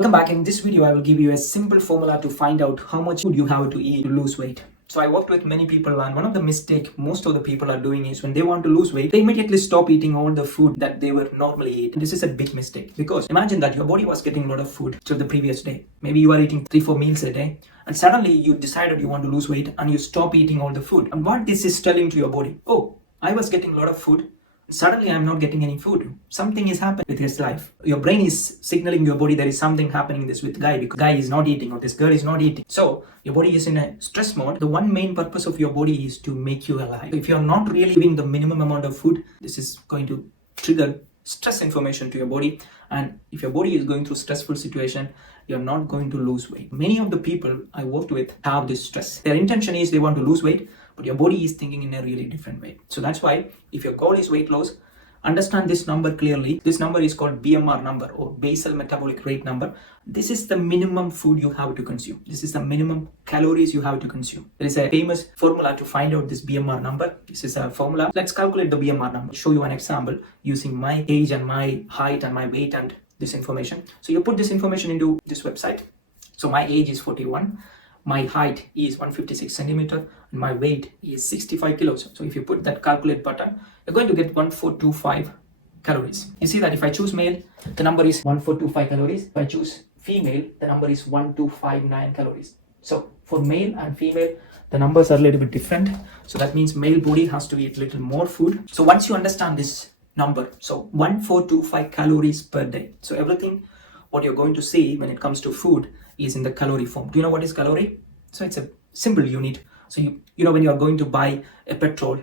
Welcome back. In this video, I will give you a simple formula to find out how much food you have to eat to lose weight. So I worked with many people, and one of the mistake most of the people are doing is when they want to lose weight, they immediately stop eating all the food that they were normally eating. This is a big mistake because imagine that your body was getting a lot of food till the previous day. Maybe you are eating 3-4 meals a day, and suddenly you decided you want to lose weight and you stop eating all the food. And what this is telling to your body, oh, I was getting a lot of food. Suddenly I'm not getting any food. Something is happening with his life. Your brain is signaling your body there is something happening this with guy because guy is not eating or this girl is not eating. So your body is in a stress mode. The one main purpose of your body is to make you alive. If you're not really giving the minimum amount of food, this is going to trigger stress information to your body. And if your body is going through stressful situation, you're not going to lose weight. Many of the people I worked with have this stress. Their intention is they want to lose weight, but your body is thinking in a really different way. So that's why if your goal is weight loss, understand this number clearly. This number is called BMR number or basal metabolic rate number. This is the minimum food you have to consume. This is the minimum calories you have to consume. There is a famous formula to find out this BMR number. This is a formula. Let's calculate the BMR number. I'll show you an example using my age and my height and my weight and this information. So you put this information into this website. So my age is 41. My height is 156 centimeter and my weight is 65 kilos. So if you put that calculate button, you're going to get 1425 calories. You see that if I choose male, the number is 1425 calories. If I choose female, the number is 1259 calories. So for male and female, the numbers are a little bit different. So that means male body has to eat a little more food. So once you understand this number, so 1425 calories per day. So everything what you're going to see when it comes to food is in the calorie form. Do you know what is calorie? So it's a simple unit. So you know when you are going to buy a petrol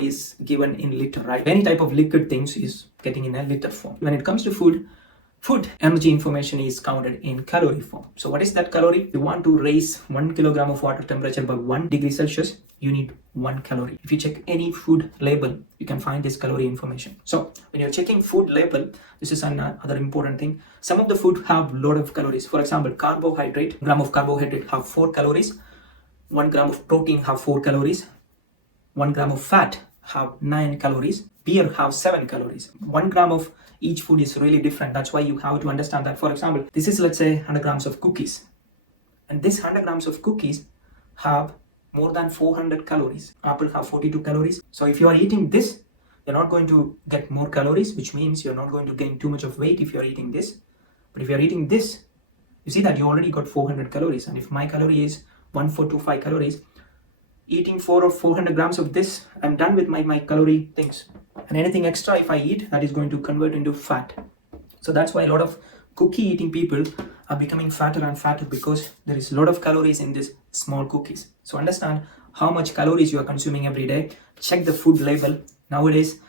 is given in liter, right? Any type of liquid things is getting in a liter form. When it comes to food energy information is counted in calorie form. So what is that calorie? If you want to raise 1 kilogram of water temperature by 1 degree Celsius, you need 1 calorie. If you check any food label, you can find this calorie information. So when you're checking food label, this is another important thing. Some of the food have a lot of calories. For example, carbohydrate, gram of carbohydrate have 4 calories. 1 gram of protein have 4 calories. 1 gram of fat have 9 calories. Beer have 7 calories. 1 gram of each food is really different. That's why you have to understand that. For example, this is, let's say, 100 grams of cookies. And this 100 grams of cookies have more than 400 calories. Apple have 42 calories. So if you are eating this, you're not going to get more calories, which means you're not going to gain too much of weight if you're eating this. But if you're eating this, you see that you already got 400 calories. And if my calorie is 1425 calories, eating 400 grams of this, I'm done with my calorie things. And anything extra if I eat, that is going to convert into fat. So that's why a lot of cookie eating people are becoming fatter and fatter because there is a lot of calories in these small cookies. So understand how much calories you are consuming every day. Check the food label. Nowadays,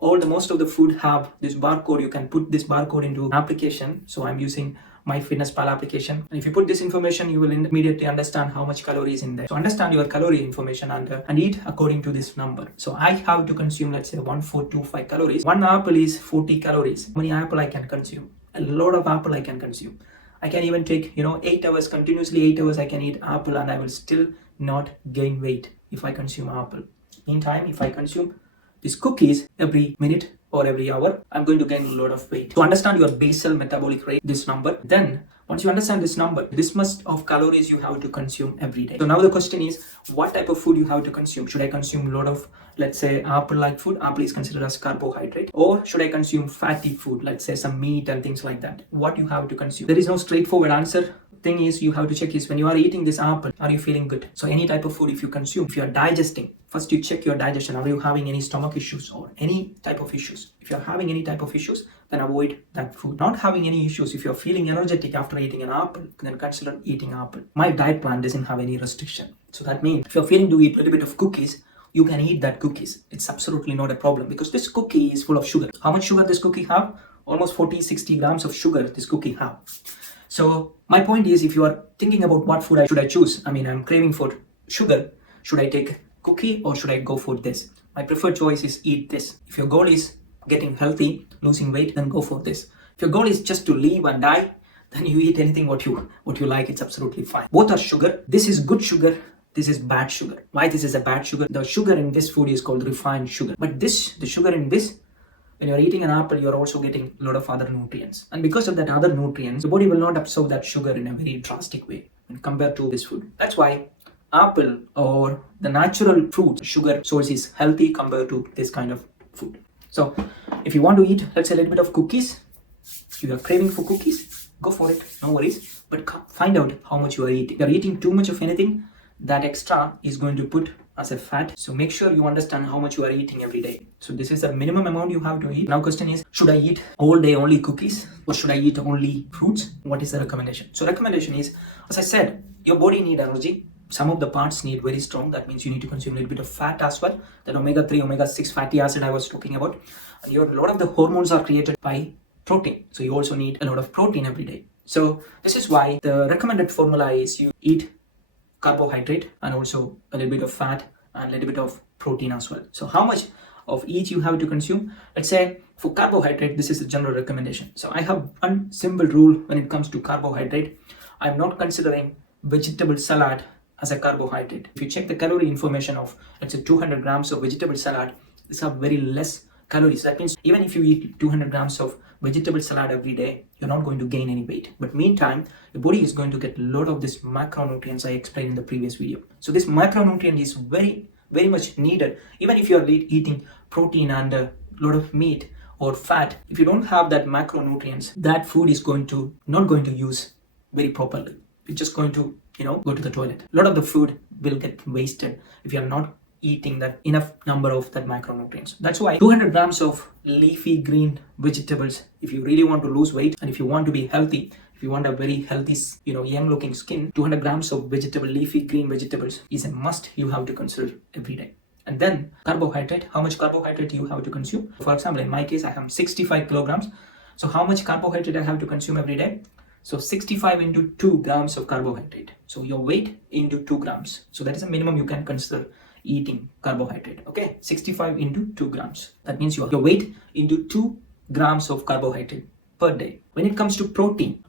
most of the food have this barcode. You can put this barcode into application. So I'm using MyFitnessPal application. And if you put this information, you will immediately understand how much calories in there. So understand your calorie information and eat according to this number. So I have to consume, let's say 1425 calories. 1 apple is 40 calories. How many apple I can consume? A lot of apple I can consume. I can even take, 8 hours, continuously 8 hours I can eat apple and I will still not gain weight if I consume apple. Meantime, if I consume these cookies every minute or every hour, I'm going to gain a lot of weight. To understand your basal metabolic rate, this number, then once you understand this number, this much of calories you have to consume every day. So now the question is, what type of food you have to consume? Should I consume a lot of, let's say, apple-like food? Apple is considered as carbohydrate. Or should I consume fatty food, let's say some meat and things like that? What you have to consume? There is no straightforward answer. Thing is, you have to check is when you are eating this apple, are you feeling good? So any type of food if you consume, if you are digesting, first you check your digestion. Are you having any stomach issues or any type of issues? If you're having any type of issues, then avoid that food. Not having any issues, if you're feeling energetic after eating an apple, then consider eating apple. My diet plan doesn't have any restriction. So that means if you're feeling to eat a little bit of cookies, you can eat that cookies. It's absolutely not a problem because this cookie is full of sugar. How much sugar this cookie have? Almost 40-60 grams of sugar this cookie have. So my point is, if you are thinking about what food should I choose, I'm craving for sugar, should I take cookie or should I go for this? My preferred choice is eat this. If your goal is getting healthy, losing weight, then go for this. If your goal is just to live and die, then you eat anything what you like. It's absolutely fine. Both are sugar. This is good sugar. This is bad sugar. Why this is a bad sugar? The sugar in this food is called refined sugar. But the sugar in this when you're eating an apple, you're also getting a lot of other nutrients. And because of that other nutrients, the body will not absorb that sugar in a very drastic way when compared to this food. That's why apple or the natural fruit sugar source is healthy compared to this kind of food. So if you want to eat, let's say, a little bit of cookies, if you are craving for cookies, go for it, no worries. But find out how much you are eating. If you are eating too much of anything, that extra is going to put as a fat. So make sure you understand how much you are eating every day. So this is the minimum amount you have to eat. Now question is, should I eat all day only cookies or should I eat only fruits? What is the recommendation? So recommendation is, as I said, your body need energy. Some of the parts need very strong. That means you need to consume a little bit of fat as well. That omega-3, omega-6 fatty acid I was talking about. And a lot of the hormones are created by protein. So you also need a lot of protein every day. So this is why the recommended formula is you eat carbohydrate and also a little bit of fat and a little bit of protein as well. So how much of each you have to consume? Let's say for carbohydrate, this is a general recommendation. So I have one simple rule when it comes to carbohydrate. I'm not considering vegetable salad as a carbohydrate. If you check the calorie information of, let's say, 200 grams of vegetable salad, these have very less calories. That means even if you eat 200 grams of vegetable salad every day, you're not going to gain any weight. But meantime, your body is going to get a lot of this macronutrients I explained in the previous video. So this macronutrient is very, very much needed. Even if you're eating protein and a lot of meat or fat, if you don't have that macronutrients, that food is not going to use very properly. It's just going to, go to the toilet. A lot of the food will get wasted if you're not eating that enough number of that macronutrients. That's why 200 grams of leafy green vegetables, if you really want to lose weight and if you want to be healthy, if you want a very healthy, young looking skin, 200 grams of leafy green vegetables is a must you have to consider every day. And then carbohydrate, how much carbohydrate you have to consume. For example, in my case, I have 65 kilograms. So how much carbohydrate I have to consume every day? So 65 into 2 grams of carbohydrate. So your weight into 2 grams. So that is a minimum you can consider eating carbohydrate. Okay, 65 into 2 grams. That means your weight into 2 grams of carbohydrate per day. When it comes to protein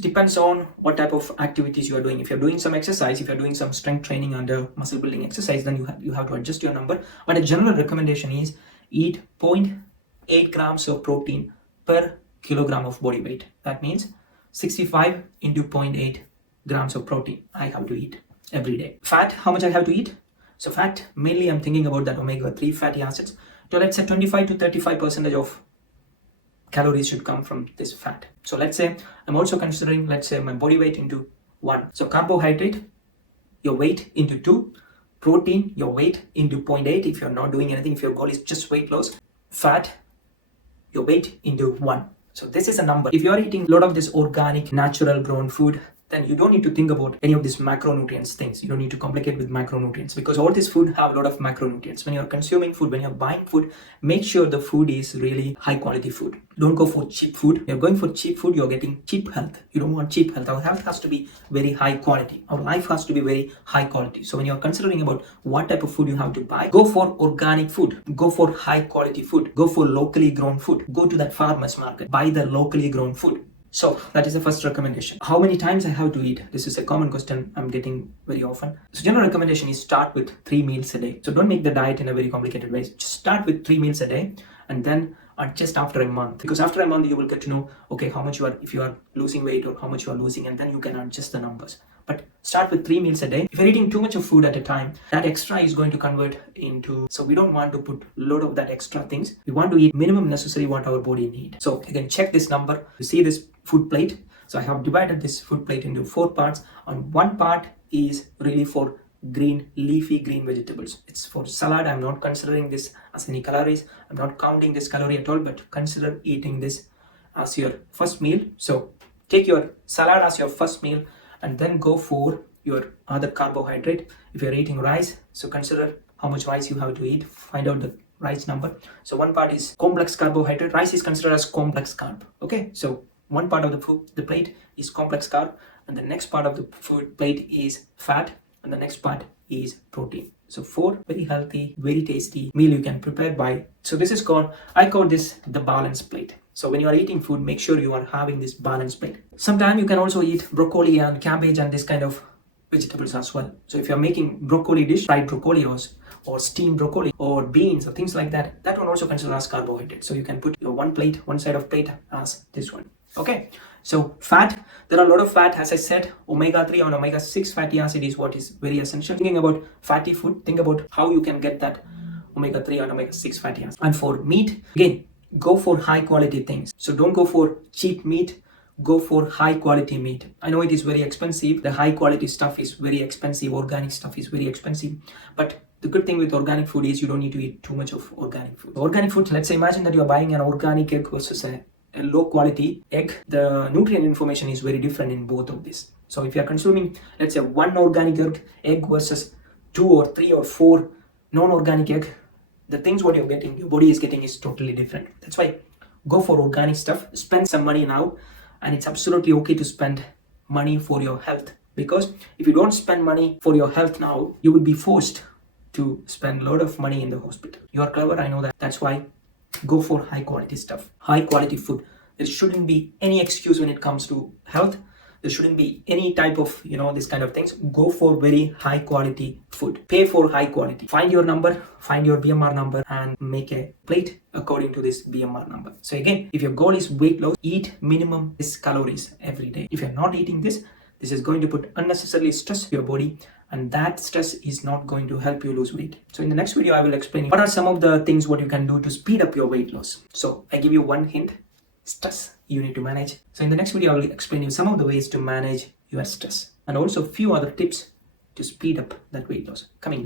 depends on what type of activities you are doing. If you're doing some exercise, if you're doing some strength training and muscle building exercise, then you have to adjust your number. But a general recommendation is eat 0.8 grams of protein per kilogram of body weight. That means 65 into 0.8 grams of protein I have to eat every day. Fat, how much I have to eat? So fat, mainly I'm thinking about that omega-3 fatty acids. So let's say 25 to 35% of calories should come from this fat. So let's say I'm also considering, let's say, my body weight into 1. So carbohydrate, your weight into 2. Protein, your weight into 0.8 if you're not doing anything, if your goal is just weight loss. Fat, your weight into 1. So this is a number. If you're eating a lot of this organic, natural grown food, then you don't need to think about any of these macronutrients things. You don't need to complicate with macronutrients because all this food have a lot of macronutrients. When you're consuming food, when you're buying food, make sure the food is really high quality food. Don't go for cheap food. You're going for cheap food, you're getting cheap health. You don't want cheap health. Our health has to be very high quality. Our life has to be very high quality. So when you're considering about what type of food you have to buy, go for organic food. Go for high quality food. Go for locally grown food. Go to that farmer's market. Buy the locally grown food. So that is the first recommendation. How many times I have to eat? This is a common question I'm getting very often. So general recommendation is start with 3 meals a day. So don't make the diet in a very complicated way. Just start with 3 meals a day and then adjust after a month. Because after a month you will get to know, okay, how much if you are losing weight or how much you are losing, and then you can adjust the numbers. But start with 3 meals a day. If you're eating too much of food at a time, that extra is going to convert into, so we don't want to put a lot of that extra things. We want to eat minimum necessary what our body needs. So you can check this number. You see this food plate. So I have divided this food plate into 4 parts. And one part is really for leafy green vegetables. It's for salad. I'm not considering this as any calories. I'm not counting this calorie at all, but consider eating this as your first meal. So take your salad as your first meal and then go for your other carbohydrate. If you're eating rice, so consider how much rice you have to eat. Find out the rice number. So one part is complex carbohydrate. Rice is considered as complex carb. Okay, so one part of the plate is complex carb, and the next part of the food plate is fat, and the next part is protein. So 4 very healthy, very tasty meal you can prepare by. So this is called, I call this the balance plate. So when you are eating food, make sure you are having this balanced plate. Sometimes you can also eat broccoli and cabbage and this kind of vegetables as well. So if you're making broccoli dish, fried broccoli or steamed broccoli or beans or things like that, that one also considered as carbohydrate. So you can put your one side of plate as this one. Okay, so fat, there are a lot of fat. As I said, omega-3 and omega-6 fatty acid is what is very essential. Thinking about fatty food, think about how you can get that omega-3 and omega-6 fatty acid. And for meat, again, go for high quality things. So don't go for cheap meat, go for high quality meat. I know it is very expensive. The high quality stuff is very expensive. Organic stuff is very expensive. But the good thing with organic food is you don't need to eat too much of organic food. Organic food, let's say, imagine that you're buying an organic egg versus a low quality egg. The nutrient information is very different in both of these. So if you're consuming, let's say, one organic egg versus 2 or 3 or 4 non-organic egg, the things what you're getting, your body is getting is totally different. That's why go for organic stuff, spend some money now, and it's absolutely okay to spend money for your health. Because if you don't spend money for your health now, you will be forced to spend a lot of money in the hospital. You are clever, I know that. That's why go for high quality stuff, high quality food. There shouldn't be any excuse when it comes to health. There shouldn't be any type of, this kind of things. Go for very high quality food. Pay for high quality. Find your number, find your BMR number, and make a plate according to this BMR number. So again, if your goal is weight loss, eat minimum this calories every day. If you're not eating this is going to put unnecessarily stress to your body, and that stress is not going to help you lose weight. So in the next video, I will explain what are some of the things what you can do to speed up your weight loss. So I give you one hint. Stress you need to manage. So in the next video, I will explain you some of the ways to manage your stress and also a few other tips to speed up that weight loss. Coming.